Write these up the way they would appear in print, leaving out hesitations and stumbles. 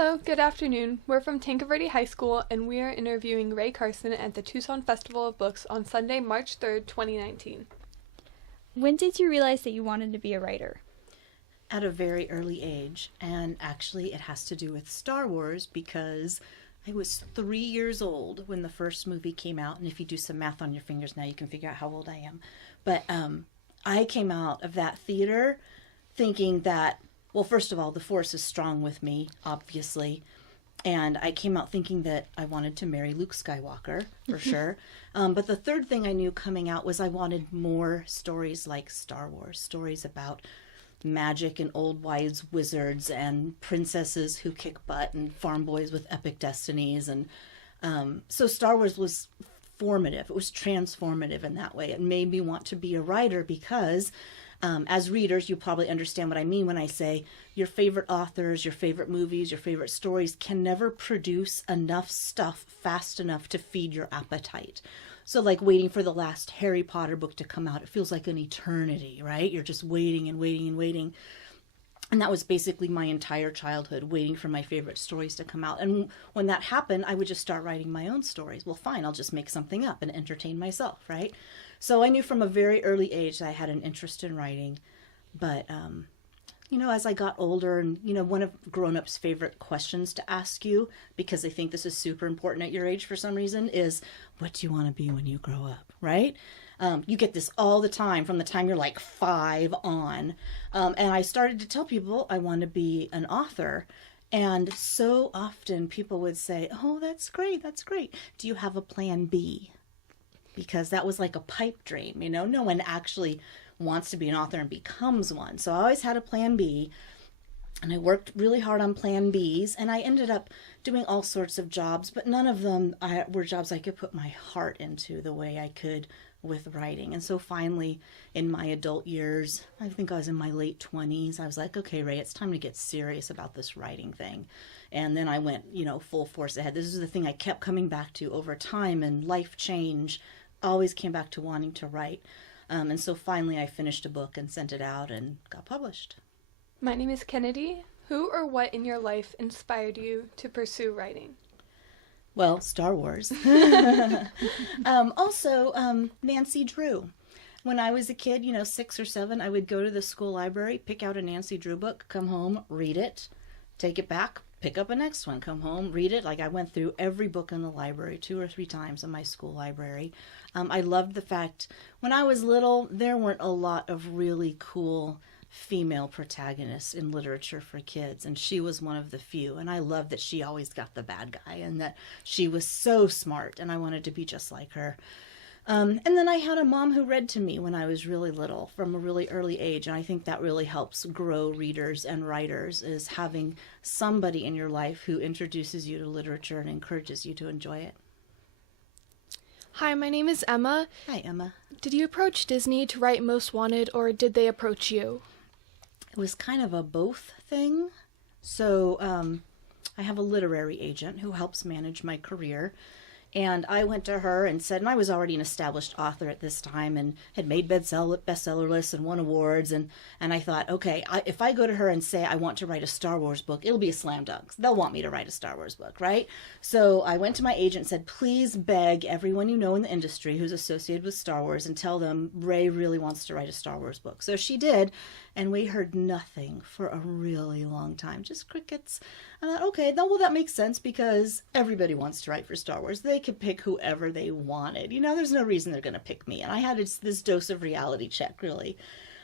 Hello, good afternoon. We're from Tankerverde High School, and we are interviewing Rae Carson at the Tucson Festival of Books on Sunday, March 3rd, 2019. When did you realize that you wanted to be a writer? At a very early age, and actually it has to do with Star Wars because I was 3 years old when the first movie came out, and if you do some math on your fingers now, you can figure out how old I am. But I came out of that theater thinking that, well, first of all, the Force is strong with me, obviously, and I came out thinking that I wanted to marry Luke Skywalker, for sure. But the third thing I knew coming out was I wanted more stories like Star Wars, stories about magic and old wise wizards and princesses who kick butt and farm boys with epic destinies. And so Star Wars was formative. It was transformative in that way. It made me want to be a writer because as readers, you probably understand what I mean when I say your favorite authors, your favorite movies, your favorite stories can never produce enough stuff fast enough to feed your appetite. So like waiting for the last Harry Potter book to come out, it feels like an eternity, right? You're just waiting and waiting and waiting. And that was basically my entire childhood, waiting for my favorite stories to come out. And when that happened, I would just start writing my own stories. Well, fine, I'll just make something up and entertain myself, right? So I knew from a very early age that I had an interest in writing. But, as I got older, and, one of grown-ups' favorite questions to ask you, because they think this is super important at your age for some reason, is, what do you want to be when you grow up, right? You get this all the time from the time you're like 5 on. And I started to tell people I want to be an author. And so often people would say, oh, that's great, that's great. Do you have a plan B? Because that was like a pipe dream, no one actually wants to be an author and becomes one. So I always had a plan B, and I worked really hard on plan Bs, and I ended up doing all sorts of jobs, but none of them were jobs I could put my heart into the way I could with writing. And so finally, in my adult years, I think I was in my late 20s, I was like, okay, Rae, it's time to get serious about this writing thing. And then I went, full force ahead. This is the thing I kept coming back to over time, and life change always came back to wanting to write. And so finally I finished a book and sent it out and got published. My name is Kennedy. Who or what in your life inspired you to pursue writing? Well, Star Wars. Also, Nancy Drew. When I was a kid, 6 or 7, I would go to the school library, pick out a Nancy Drew book, come home, read it, take it back, pick up a next one, come home, read it. Like I went through every book in the library 2 or 3 times in my school library. I loved the fact when I was little, there weren't a lot of really cool female protagonists in literature for kids, and she was one of the few. And I loved that she always got the bad guy and that she was so smart, and I wanted to be just like her. And then I had a mom who read to me when I was really little, from a really early age, and I think that really helps grow readers and writers, is having somebody in your life who introduces you to literature and encourages you to enjoy it. Hi, my name is Emma. Hi, Emma. Did you approach Disney to write Most Wanted, or did they approach you? It was kind of a both thing. So I have a literary agent who helps manage my career. And I went to her and said, and I was already an established author at this time and had made bestseller lists and won awards. And I thought, okay, if I go to her and say I want to write a Star Wars book, it'll be a slam dunk. They'll want me to write a Star Wars book, right? So I went to my agent and said, please beg everyone you know in the industry who's associated with Star Wars and tell them Rae really wants to write a Star Wars book. So she did. And we heard nothing for a really long time, just crickets. I thought, okay, well, that makes sense because everybody wants to write for Star Wars. They could pick whoever they wanted. There's no reason they're going to pick me. And I had this dose of reality check, really.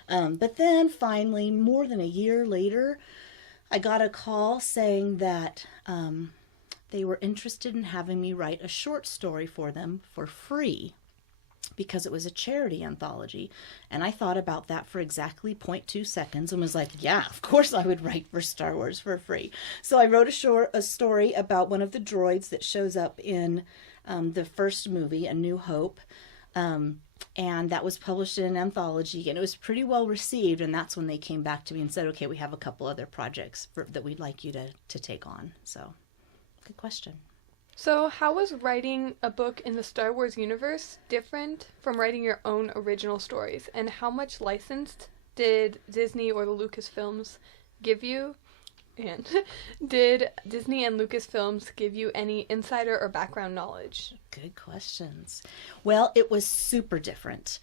But then finally, more than a year later, I got a call saying that they were interested in having me write a short story for them for free, because it was a charity anthology. And I thought about that for exactly 0.2 seconds and was like, yeah, of course I would write for Star Wars for free. So I wrote a story about one of the droids that shows up in the first movie, A New Hope. And that was published in an anthology, and it was pretty well received. And that's when they came back to me and said, okay, we have a couple other projects that we'd like you to take on. So good question. So how was writing a book in the Star Wars universe different from writing your own original stories? And how much license did Disney or the Lucasfilms give you And did Disney and Lucasfilms give you any insider or background knowledge? Good questions. Well, it was super different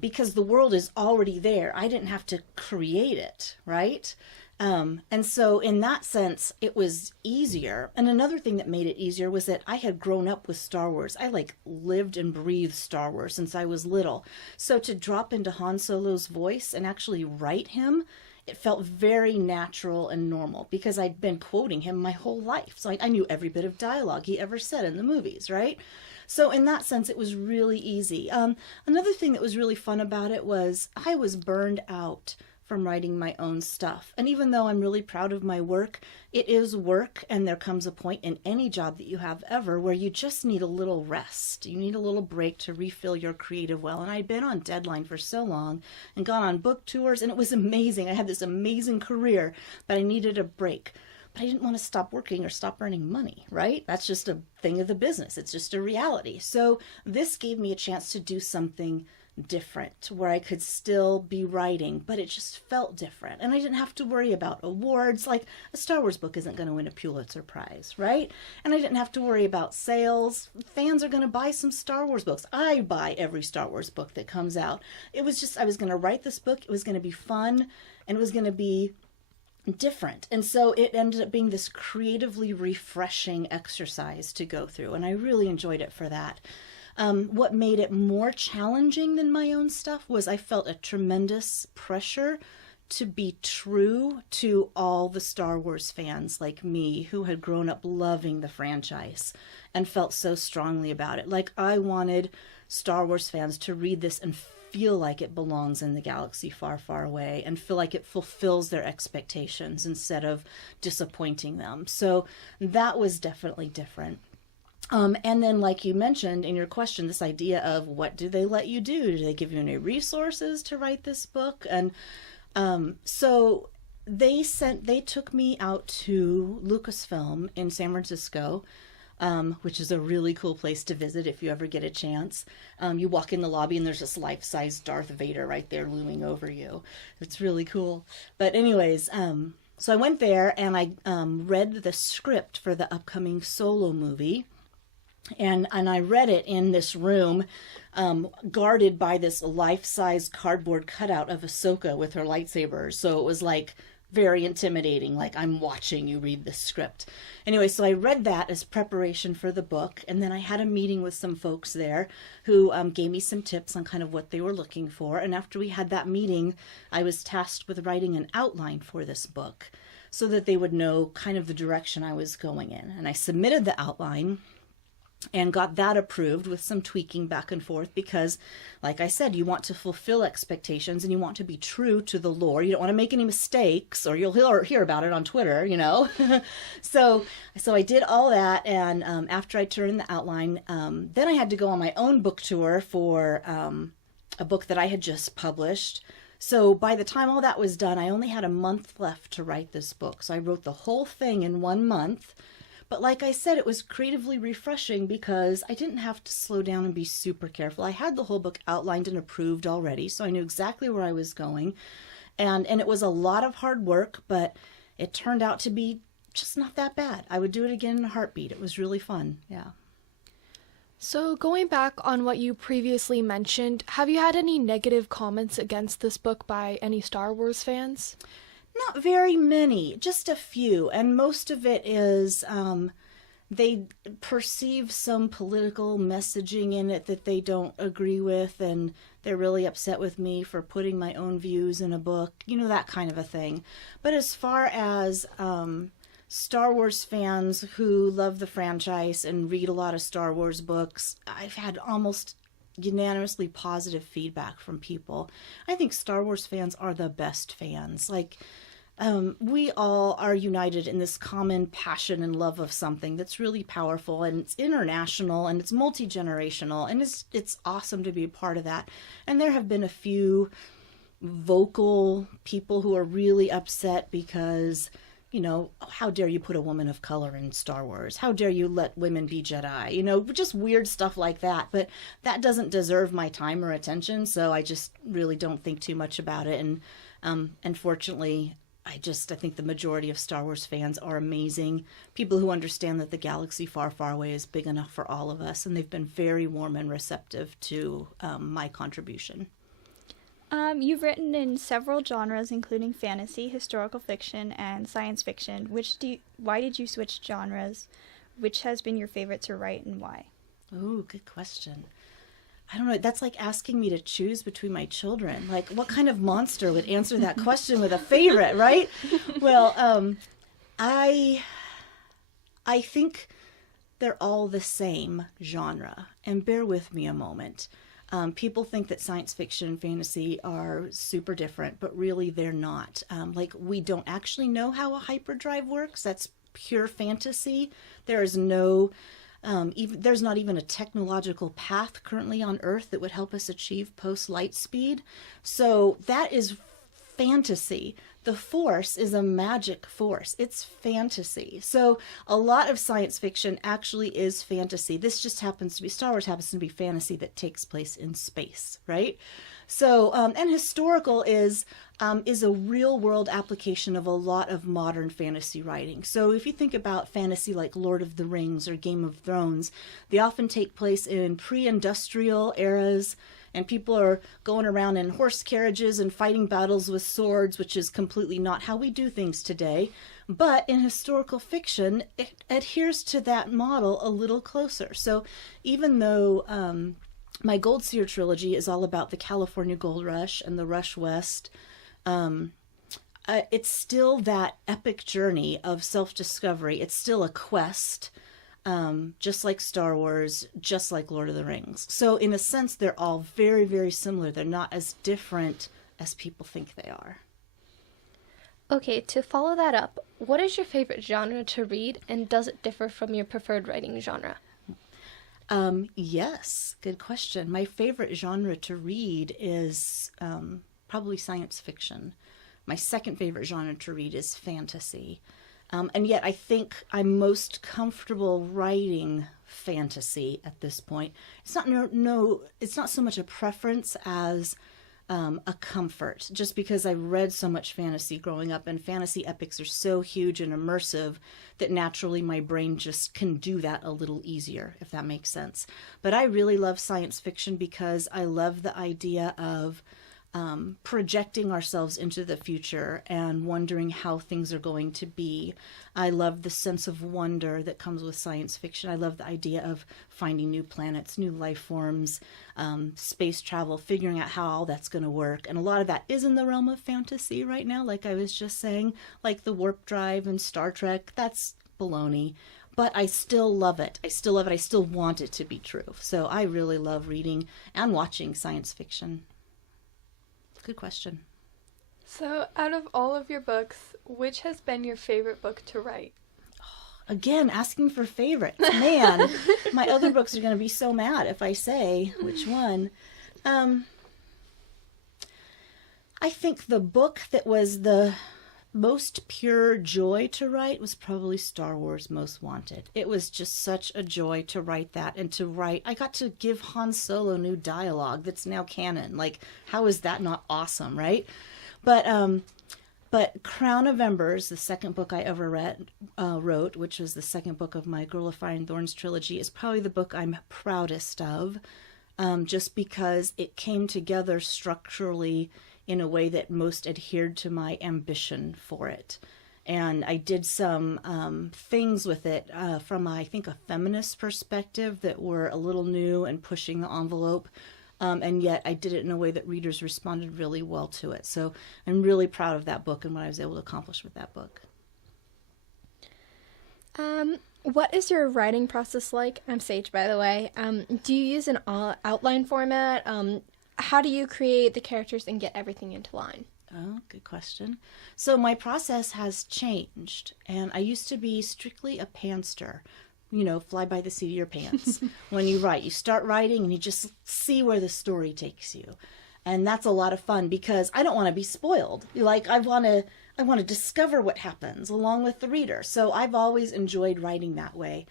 because the world is already there. I didn't have to create it, right? And so in that sense, it was easier. And another thing that made it easier was that I had grown up with Star Wars. I lived and breathed Star Wars since I was little. So to drop into Han Solo's voice and actually write him, it felt very natural and normal because I'd been quoting him my whole life. So I knew every bit of dialogue he ever said in the movies, right? So in that sense, it was really easy. Another thing that was really fun about it was I was burned out from writing my own stuff. And even though I'm really proud of my work, it is work, and there comes a point in any job that you have ever where you just need a little rest. You need a little break to refill your creative well. And I'd been on deadline for so long and gone on book tours, and it was amazing. I had this amazing career, but I needed a break. But I didn't want to stop working or stop earning money, right? That's just a thing of the business. It's just a reality. So this gave me a chance to do something different where I could still be writing, but it just felt different. And I didn't have to worry about awards. Like a Star Wars book isn't going to win a Pulitzer Prize, right? And I didn't have to worry about sales. Fans are going to buy some Star Wars books. I buy every Star Wars book that comes out. It was just, I was going to write this book. It was going to be fun, and it was going to be different. And so it ended up being this creatively refreshing exercise to go through. And I really enjoyed it for that. What made it more challenging than my own stuff was I felt a tremendous pressure to be true to all the Star Wars fans like me who had grown up loving the franchise and felt so strongly about it. Like I wanted Star Wars fans to read this and feel like it belongs in the galaxy far, far away and feel like it fulfills their expectations instead of disappointing them. So that was definitely different. And then, like you mentioned in your question, this idea of what do they let you do? Do they give you any resources to write this book? And so they took me out to Lucasfilm in San Francisco, which is a really cool place to visit if you ever get a chance. You walk in the lobby and there's this life-size Darth Vader right there looming over you. It's really cool. But anyways, so I went there and I read the script for the upcoming Solo movie. And I read it in this room, guarded by this life-size cardboard cutout of Ahsoka with her lightsabers. So it was like very intimidating, like I'm watching you read the script. Anyway, so I read that as preparation for the book, and then I had a meeting with some folks there who gave me some tips on kind of what they were looking for. And after we had that meeting, I was tasked with writing an outline for this book so that they would know kind of the direction I was going in. And I submitted the outline and got that approved with some tweaking back and forth because, like I said, you want to fulfill expectations and you want to be true to the lore. You don't want to make any mistakes or you'll hear about it on Twitter, you know. So I did all that, and after I turned in the outline, then I had to go on my own book tour for a book that I had just published. So by the time all that was done, I only had a month left to write this book. So I wrote the whole thing in 1 month. But like I said, it was creatively refreshing because I didn't have to slow down and be super careful. I had the whole book outlined and approved already, so I knew exactly where I was going. And it was a lot of hard work, but it turned out to be just not that bad. I would do it again in a heartbeat. It was really fun, yeah. So going back on what you previously mentioned, have you had any negative comments against this book by any Star Wars fans? Not very many, just a few, and most of it is they perceive some political messaging in it that they don't agree with, and they're really upset with me for putting my own views in a book, you know, that kind of a thing. But as far as Star Wars fans who love the franchise and read a lot of Star Wars books, I've had almost unanimously positive feedback from people. I think Star Wars fans are the best fans. Like, we all are united in this common passion and love of something that's really powerful, and it's international and it's multi-generational, and it's awesome to be a part of that. And there have been a few vocal people who are really upset because, you know, how dare you put a woman of color in Star Wars? How dare you let women be Jedi? You know, just weird stuff like that. But that doesn't deserve my time or attention, so I just really don't think too much about it. And unfortunately, I think the majority of Star Wars fans are amazing. People who understand that the galaxy far, far away is big enough for all of us, and they've been very warm and receptive to my contribution. You've written in several genres, including fantasy, historical fiction, and science fiction. Why did you switch genres? Which has been your favorite to write, and why? Oh, good question. I don't know. That's like asking me to choose between my children. Like, what kind of monster would answer that question with a favorite, right? Well, I think they're all the same genre. And bear with me a moment. People think that science fiction and fantasy are super different, but really they're not. We don't actually know how a hyperdrive works. That's pure fantasy. There is no... there's not even a technological path currently on Earth that would help us achieve post-light speed. So that is fantasy. The Force is a magic force. It's fantasy. So a lot of science fiction actually is fantasy. This just happens to be, Star Wars happens to be fantasy that takes place in space, right? So, and historical is a real world application of a lot of modern fantasy writing. So if you think about fantasy like Lord of the Rings or Game of Thrones, they often take place in pre-industrial eras, and people are going around in horse carriages and fighting battles with swords, which is completely not how we do things today. But in historical fiction, it adheres to that model a little closer. So even though my Gold Seer trilogy is all about the California Gold Rush and the Rush West, it's still that epic journey of self-discovery. It's still a quest, just like Star Wars, just like Lord of the Rings. So in a sense, they're all very, very similar. They're not as different as people think they are. Okay, to follow that up, what is your favorite genre to read, and does it differ from your preferred writing genre? Yes, good question. My favorite genre to read is probably science fiction. My second favorite genre to read is fantasy. And yet I think I'm most comfortable writing fantasy at this point. It's not so much a preference as a comfort, just because I've read so much fantasy growing up, and fantasy epics are so huge and immersive that naturally my brain just can do that a little easier, if that makes sense. But I really love science fiction because I love the idea of projecting ourselves into the future and wondering how things are going to be. I love the sense of wonder that comes with science fiction. I love the idea of finding new planets, new life forms, space travel, figuring out how all that's going to work. And a lot of that is in the realm of fantasy right now, like I was just saying, like the warp drive and Star Trek. That's baloney. But I still love it. I still love it. I still want it to be true. So I really love reading and watching science fiction. Good question. So, out of all of your books, which has been your favorite book to write? Again, asking for favorites. Man, my other books are going to be so mad if I say which one. I think the book that was the most pure joy to write was probably Star Wars Most Wanted. It was just such a joy to write that, and to write, I got to give Han Solo new dialogue that's now canon. Like, how is that not awesome, right? But Crown of Embers, the second book I ever wrote, which was the second book of my Girl of Fire and Thorns trilogy, is probably the book I'm proudest of, just because it came together structurally in a way that most adhered to my ambition for it. And I did some things with it from, I think, a feminist perspective that were a little new and pushing the envelope. And yet I did it in a way that readers responded really well to it. So I'm really proud of that book and what I was able to accomplish with that book. What is your writing process like? I'm Sage, by the way. Do you use an outline format? How do you create the characters and get everything into line? Oh, good question. So my process has changed, and I used to be strictly a pantster. You know, fly by the seat of your pants. When you write, you start writing and you just see where the story takes you. And that's a lot of fun because I don't want to be spoiled. Like, I want to discover what happens along with the reader. So I've always enjoyed writing that way.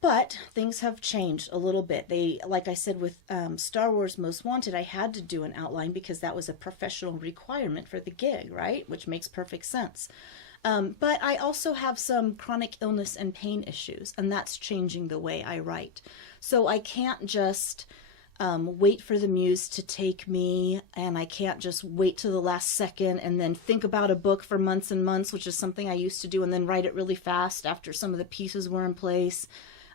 But things have changed a little bit. Like I said, with Star Wars Most Wanted, I had to do an outline because that was a professional requirement for the gig, right? Which makes perfect sense. But I also have some chronic illness and pain issues, and that's changing the way I write. So I can't just wait for the muse to take me, and I can't just wait to the last second and then think about a book for months and months, which is something I used to do, and then write it really fast after some of the pieces were in place,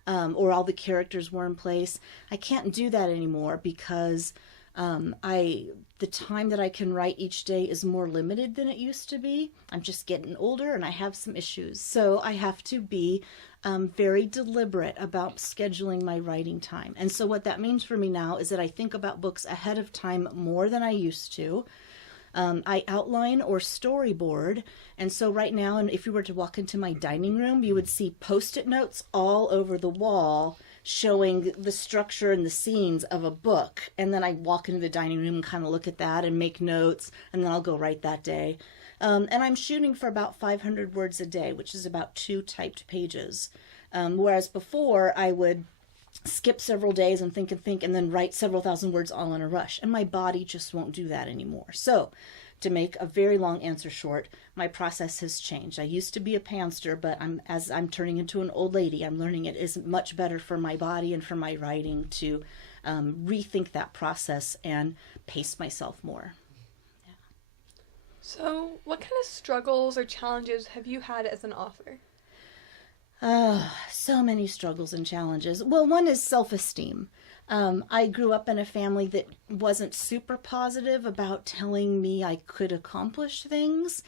or all the characters were in place. I can't do that anymore because the time that I can write each day is more limited than it used to be. I'm just getting older and I have some issues. So I have to be very deliberate about scheduling my writing time. And so what that means for me now is that I think about books ahead of time more than I used to. I outline or storyboard. And so right now, and if you were to walk into my dining room, you would see Post-it notes all over the wall showing the structure and the scenes of a book. And then I walk into the dining room and kind of look at that and make notes, and then I'll go write that day. And I'm shooting for about 500 words a day, which is about 2 typed pages. Whereas before I would skip several days and think, and then write several thousand words all in a rush. And my body just won't do that anymore. So to make a very long answer short, my process has changed. I used to be a pantser, but as I'm turning into an old lady, I'm learning it is much better for my body and for my writing to rethink that process and pace myself more. Yeah. So, what kind of struggles or challenges have you had as an author? So many struggles and challenges. Well, one is self-esteem. I grew up in a family that wasn't super positive about telling me I could accomplish things.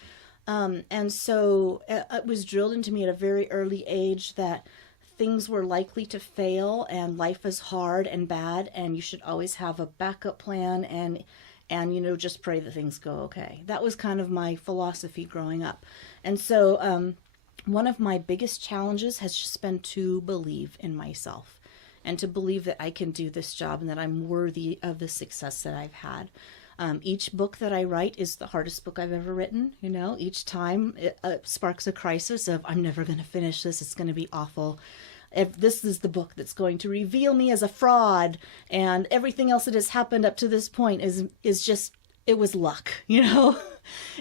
And so it was drilled into me at a very early age that things were likely to fail and life is hard and bad and you should always have a backup plan and just pray that things go okay. That was kind of my philosophy growing up. And so one of my biggest challenges has just been to believe in myself and to believe that I can do this job and that I'm worthy of the success that I've had. Each book that I write is the hardest book I've ever written. Each time it sparks a crisis of I'm never going to finish this. It's going to be awful. If this is the book that's going to reveal me as a fraud, and everything else that has happened up to this point is just, it was luck, and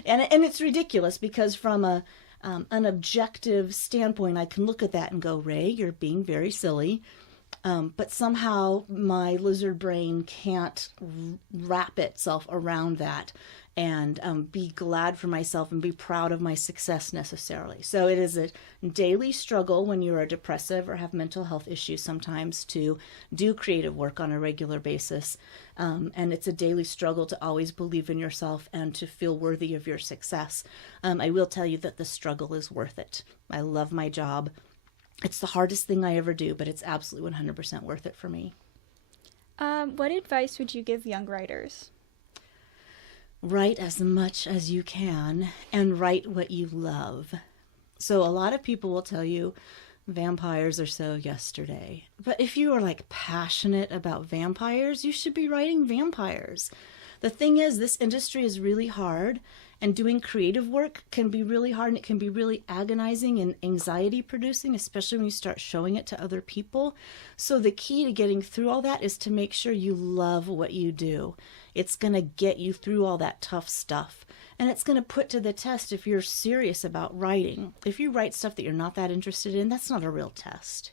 it's ridiculous because from an objective standpoint, I can look at that and go, Rae, you're being very silly. But somehow my lizard brain can't wrap itself around that and be glad for myself and be proud of my success necessarily. So it is a daily struggle when you're depressive or have mental health issues sometimes to do creative work on a regular basis. And it's a daily struggle to always believe in yourself and to feel worthy of your success. I will tell you that the struggle is worth it. I love my job. It's the hardest thing I ever do, but it's absolutely 100% worth it for me. What advice would you give young writers? Write as much as you can and write what you love. So a lot of people will tell you vampires are so yesterday. But if you are passionate about vampires, you should be writing vampires. The thing is, this industry is really hard, and doing creative work can be really hard, and it can be really agonizing and anxiety producing, especially when you start showing it to other people. So the key to getting through all that is to make sure you love what you do. It's going to get you through all that tough stuff. And it's going to put to the test if you're serious about writing. If you write stuff that you're not that interested in, that's not a real test,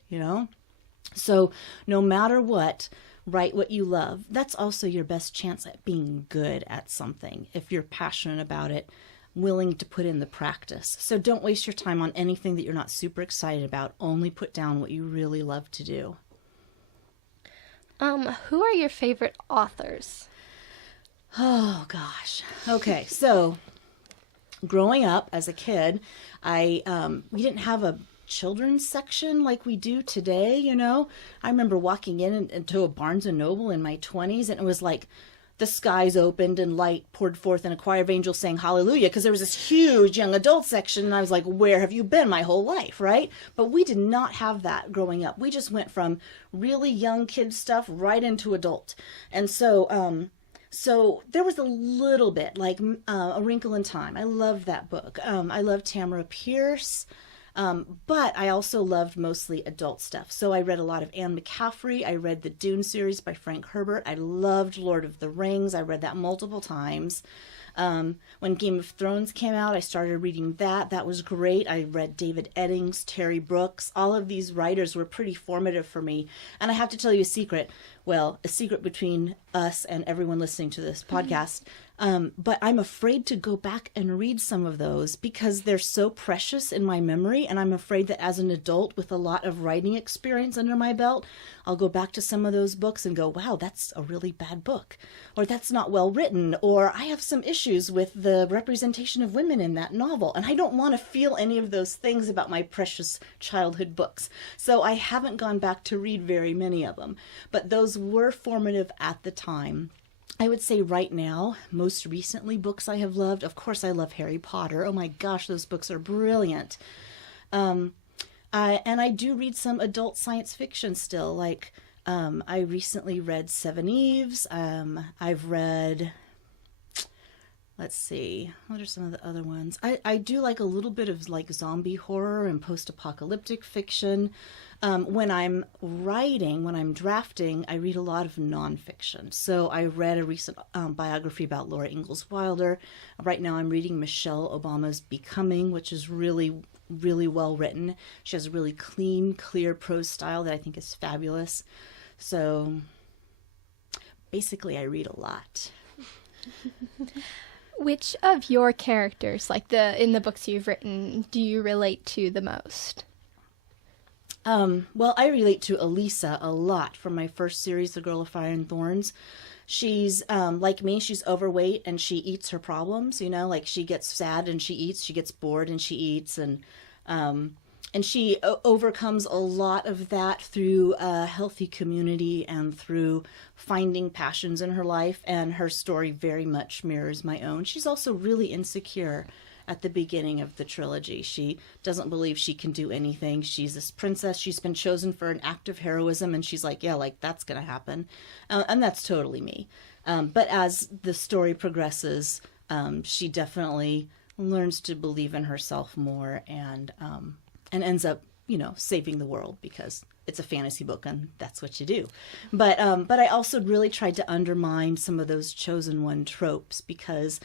So no matter what, write what you love. That's also your best chance at being good at something. If you're passionate about it, willing to put in the practice. So don't waste your time on anything that you're not super excited about. Only put down what you really love to do. Who are your favorite authors? Oh, gosh. Okay, so growing up as a kid, we didn't have a children's section like we do today, I remember walking into a Barnes & Noble in my 20s, and it was like the skies opened and light poured forth and a choir of angels sang hallelujah, because there was this huge young adult section, and I was like, where have you been my whole life, right? But we did not have that growing up. We just went from really young kid stuff right into adult. And so there was a little bit like A Wrinkle in Time. I loved that book. I loved Tamara Pierce. But I also loved mostly adult stuff. So I read a lot of Anne McCaffrey. I read the Dune series by Frank Herbert. I loved Lord of the Rings. I read that multiple times. When Game of Thrones came out, I started reading that. That was great. I read David Eddings, Terry Brooks. All of these writers were pretty formative for me. And I have to tell you a secret. Well, a secret between us and everyone listening to this podcast. But I'm afraid to go back and read some of those because they're so precious in my memory. And I'm afraid that as an adult with a lot of writing experience under my belt, I'll go back to some of those books and go, wow, that's a really bad book. Or that's not well written. Or I have some issues with the representation of women in that novel. And I don't want to feel any of those things about my precious childhood books. So I haven't gone back to read very many of them. But those were formative at the time. I would say right now, most recently, books I have loved. Of course, I love Harry Potter. Oh my gosh, those books are brilliant. And I do read some adult science fiction still. Like, I recently read Seven Eves. I've read, let's see, what are some of the other ones? I do like a little bit of like zombie horror and post-apocalyptic fiction. When I'm writing, when I'm drafting, I read a lot of nonfiction. So I read a recent biography about Laura Ingalls Wilder. Right now I'm reading Michelle Obama's Becoming, which is really, really well written. She has a really clean, clear prose style that I think is fabulous. So basically I read a lot. Which of your characters, like in the books you've written, do you relate to the most? Well, I relate to Elisa a lot from my first series, The Girl of Fire and Thorns. She's, like me, she's overweight and she eats her problems, you know, like she gets sad and she eats, she gets bored and she eats, and she overcomes a lot of that through a healthy community and through finding passions in her life, and her story very much mirrors my own. She's also really insecure at the beginning of the trilogy. She doesn't believe she can do anything. She's this princess. She's been chosen for an act of heroism, and she's like, yeah, like, that's going to happen. And that's totally me. But as the story progresses, she definitely learns to believe in herself more and ends up, you know, saving the world because it's a fantasy book and that's what you do. But I also really tried to undermine some of those chosen one tropes because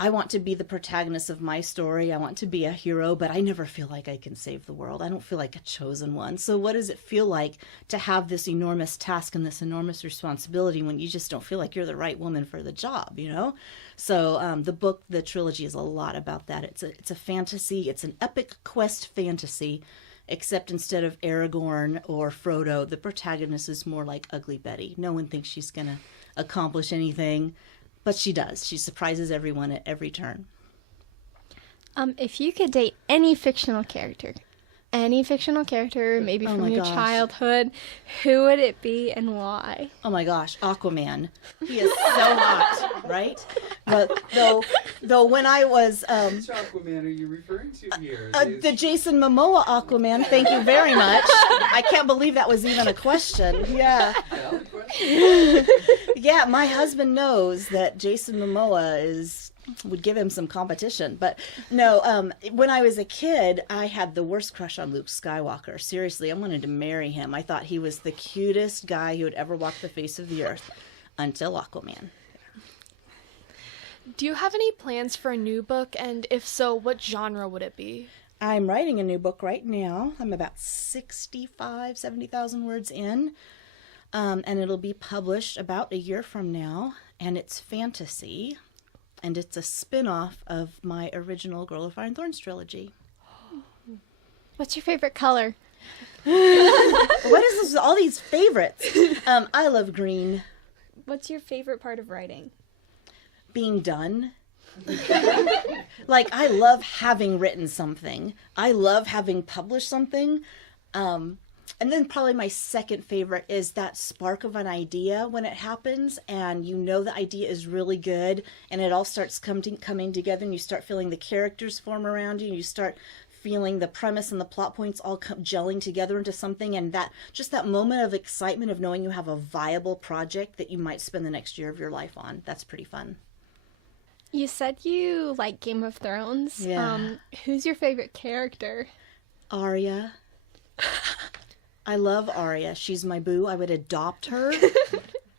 I want to be the protagonist of my story. I want to be a hero, but I never feel like I can save the world. I don't feel like a chosen one. So what does it feel like to have this enormous task and this enormous responsibility when you just don't feel like you're the right woman for the job, you know? So the trilogy is a lot about that. It's a fantasy. It's an epic quest fantasy, except instead of Aragorn or Frodo, the protagonist is more like Ugly Betty. No one thinks she's going to accomplish anything. But she does. She surprises everyone at every turn. If you could date any fictional character, maybe from your childhood, who would it be and why? Oh my gosh, Aquaman. He is so hot, right? But though when I was which Aquaman are you referring to here? The Jason Momoa Aquaman. Thank you very much. I can't believe that was even a question. Yeah. Yeah, my husband knows that Jason Momoa would give him some competition. But no, when I was a kid, I had the worst crush on Luke Skywalker. Seriously, I wanted to marry him. I thought he was the cutest guy who would ever walk the face of the earth until Aquaman. Do you have any plans for a new book? And if so, what genre would it be? I'm writing a new book right now. I'm about 70,000 words in. And it'll be published about a year from now. And it's fantasy. And it's a spin-off of my original Girl of Fire and Thorns trilogy. What's your favorite color? What is this? All these favorites. I love green. What's your favorite part of writing? Being done. Like, I love having written something. I love having published something. And then probably my second favorite is that spark of an idea when it happens and you know the idea is really good and it all starts coming together and you start feeling the characters form around you and you start feeling the premise and the plot points all gelling together into something, and that just that moment of excitement of knowing you have a viable project that you might spend the next year of your life on. That's pretty fun. You said you like Game of Thrones. Yeah. Who's your favorite character? Aria. I love Aria. She's my boo. I would adopt her.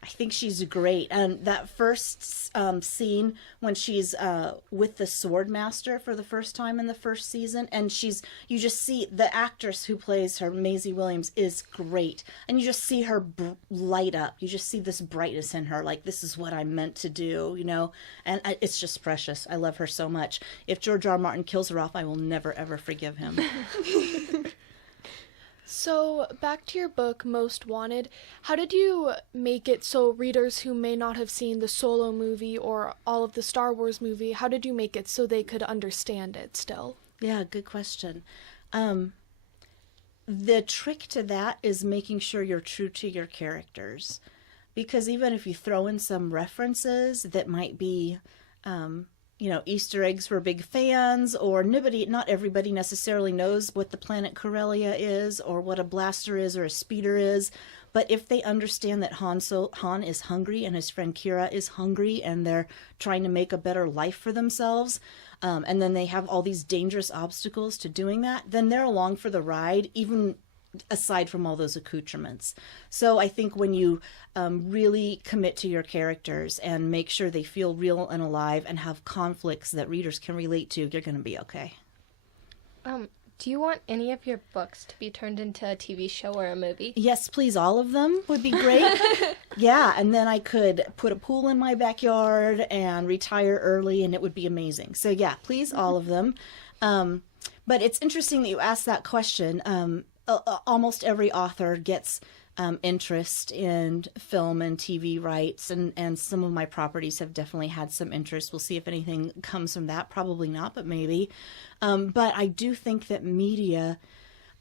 I think she's great. And that first scene when she's with the sword master for the first time in the first season, and you just see the actress who plays her, Maisie Williams, is great. And you just see her light up. You just see this brightness in her, like, this is what I'm meant to do, you know? And it's just precious. I love her so much. If George R. R. Martin kills her off, I will never, ever forgive him. So, back to your book, Most Wanted, how did you make it so readers who may not have seen the Solo movie or all of the Star Wars movie, how did you make it so they could understand it still? Yeah, good question. The trick to that is making sure you're true to your characters. Because even if you throw in some references that might be, Easter eggs for big fans, or not everybody necessarily knows what the planet Corellia is, or what a blaster is, or a speeder is. But if they understand that Han is hungry and his friend Kira is hungry, and they're trying to make a better life for themselves, and then they have all these dangerous obstacles to doing that, then they're along for the ride, even aside from all those accoutrements. So I think when you really commit to your characters and make sure they feel real and alive and have conflicts that readers can relate to, you're going to be okay. Do you want any of your books to be turned into a TV show or a movie? Yes, please. All of them would be great. Yeah, and then I could put a pool in my backyard and retire early, and it would be amazing. So yeah, please, all of them. But it's interesting that you asked that question. Almost every author gets interest in film and TV rights, and some of my properties have definitely had some interest. We'll see if anything comes from that. Probably not, but maybe. But I do think that media,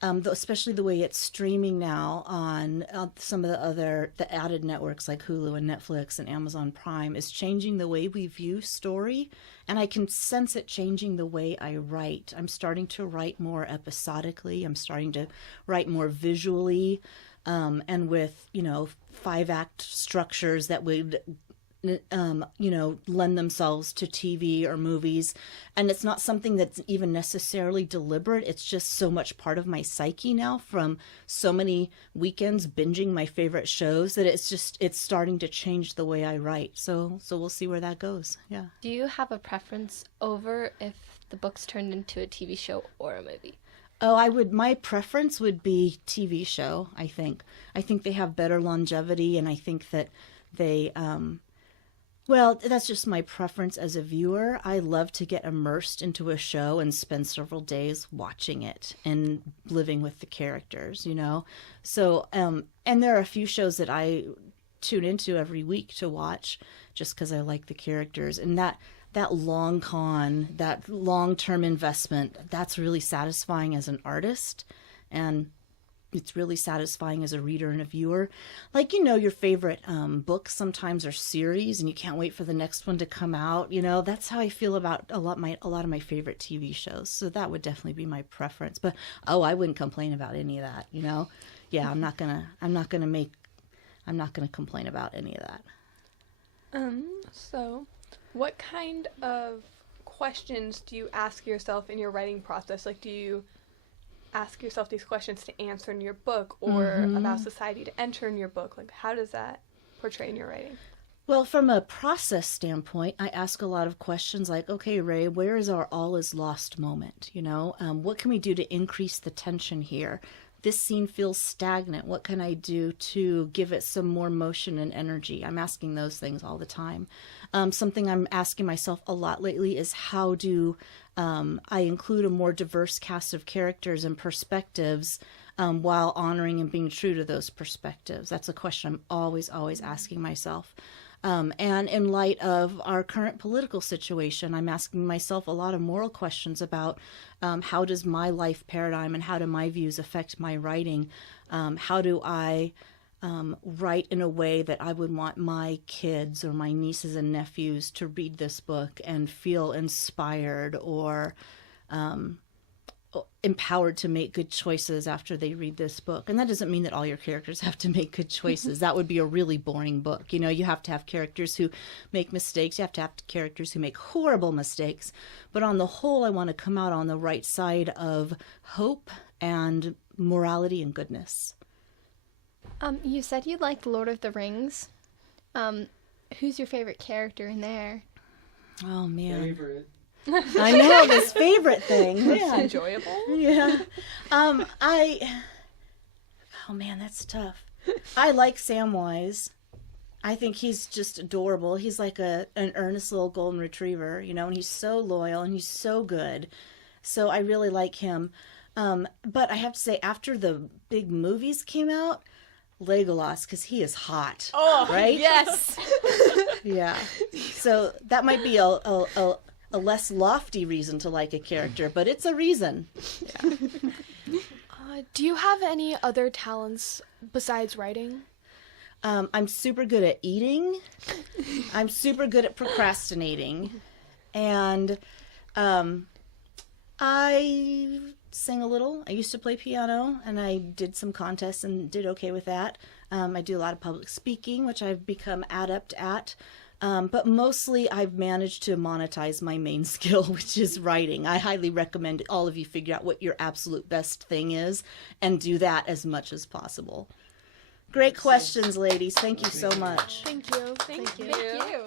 especially the way it's streaming now on some of the added networks like Hulu and Netflix and Amazon Prime, is changing the way we view story. And I can sense it changing the way I write. I'm starting to write more episodically. I'm starting to write more visually, and with, 5-act structures that would, lend themselves to TV or movies. And it's not something that's even necessarily deliberate. It's just so much part of my psyche now from so many weekends binging my favorite shows that it's starting to change the way I write. So we'll see where that goes. Yeah. Do you have a preference over if the book's turned into a TV show or a movie? Oh, my preference would be TV show, I think. I think they have better longevity, and I think that they, that's just my preference as a viewer. I love to get immersed into a show and spend several days watching it and living with the characters, So, and there are a few shows that I tune into every week to watch just because I like the characters. And that long-term investment, that's really satisfying as an artist, and it's really satisfying as a reader and a viewer. Like, your favorite books sometimes are series, and you can't wait for the next one to come out. That's how I feel about a lot of my favorite TV shows. So that would definitely be my preference. But I wouldn't complain about any of that. Yeah, I'm not gonna complain about any of that. So, what kind of questions do you ask yourself in your writing process? Like, do you ask yourself these questions to answer in your book, or about society to enter in your book? Like, how does that portray in your writing? Well, from a process standpoint, I ask a lot of questions like, okay, Rae, where is our all is lost moment? What can we do to increase the tension here? This scene feels stagnant. What can I do to give it some more motion and energy? I'm asking those things all the time. Something I'm asking myself a lot lately is how do I include a more diverse cast of characters and perspectives while honoring and being true to those perspectives? That's a question I'm always asking myself. And in light of our current political situation, I'm asking myself a lot of moral questions about how does my life paradigm and how do my views affect my writing? How do I write in a way that I would want my kids or my nieces and nephews to read this book and feel inspired or empowered to make good choices after they read this book? And that doesn't mean that all your characters have to make good choices. That would be a really boring book. You have to have characters who make mistakes. You have to have characters who make horrible mistakes. But on the whole, I want to come out on the right side of hope and morality and goodness. You said you liked Lord of the Rings. Who's your favorite character in there? Oh, man. Favorite. I know, this favorite thing. Man. Enjoyable. Yeah. Oh, man, that's tough. I like Samwise. I think he's just adorable. He's like an earnest little golden retriever, you know, and he's so loyal and he's so good. So I really like him. But I have to say, after the big movies came out, Legolas, because he is hot. Oh, right? Yes. Yeah. So that might be a less lofty reason to like a character, but it's a reason. Yeah. Do you have any other talents besides writing? I'm super good at eating. I'm super good at procrastinating. And I sing a little. I used to play piano, and I did some contests and did okay with that. I do a lot of public speaking, which I've become adept at. But mostly I've managed to monetize my main skill, which is writing. I highly recommend all of you figure out what your absolute best thing is and do that as much as possible. Great questions, ladies. Thank you so much. Thank you. Thank you.